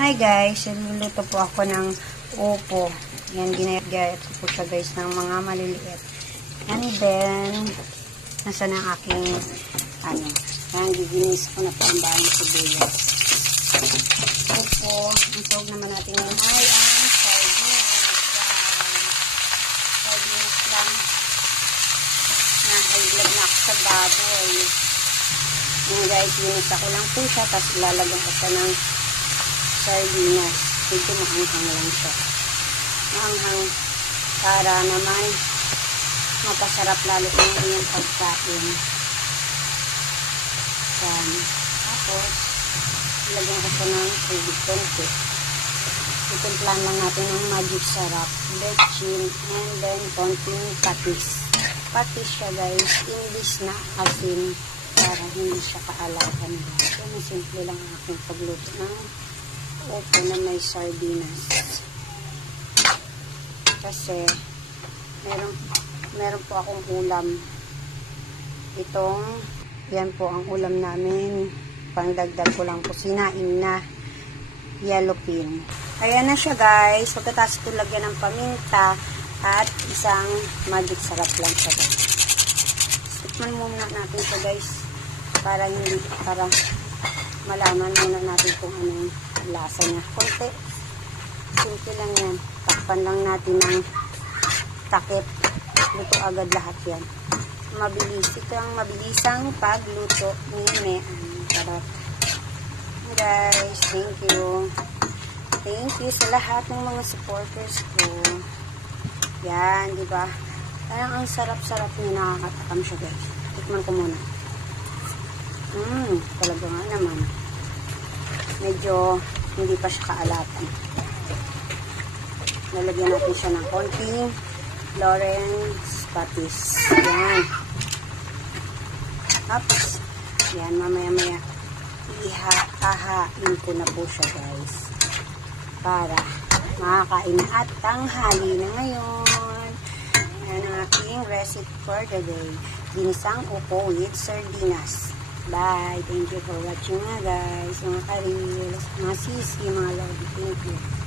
Hi guys, niluluto po ako ng upo. Yan, ginayat-gayat ko po siya guys ng mga maliliit. And then, nasa na aking, yan, giginis ko na po ang bahay ng sibuyas. Upo, ang tawag naman natin ngayon ay ang sardines. Sardines lang. High blood na ako sa baboy. Yan guys, ginisa ko lang po siya, tapos ilalagyan ko siya ng sardinas. Ito maanghang lang siya. Maanghang para naman mapasarap lalo yung inyong pagkain. Yan. Tapos, ilagyan ko siya ng tubig konti. Itimplahan lang natin ng magic sarap, bechin, and then konting patis. Patis siya guys, English na asin para hindi siya kaalakan. So, simple lang ang aking pagluto ng upo na may sardinas. Kasi, meron po akong ulam. Yan po ang ulam namin. Pangdagdag ko lang po, sinain na yellow pin. Ayan na siya guys. Pagkatapos ito lagyan ng paminta at isang magic sarap lang siya guys. Tikman muna natin ito guys. Para malaman muna natin kung ano yung lasa niya. Konti. Simple lang yan. Takpan lang natin ng takip. Luto agad lahat yan. Mabilis. Ito ang mabilisang pagluto ni Mean. Sarap. Guys, thank you. Thank you sa lahat ng mga supporters ko. Yan, di ba? Parang ang sarap-sarap niya, nakakatakam siya guys. Tikman ko muna. Talaga nga naman. Medyo hindi pa siya kaalatan. Lalagyan natin siya ng konting Lawrence patis. Yan. Tapos, yan, mamaya-maya ihahain ko na po siya guys. Para makakain na at tanghali na ngayon. Yan ang aking recipe for the day. Ginisang upo with sardinas. Bye. Thank you for watching nga guys. Mga karils, mga sisi, mga lodi. Thank you.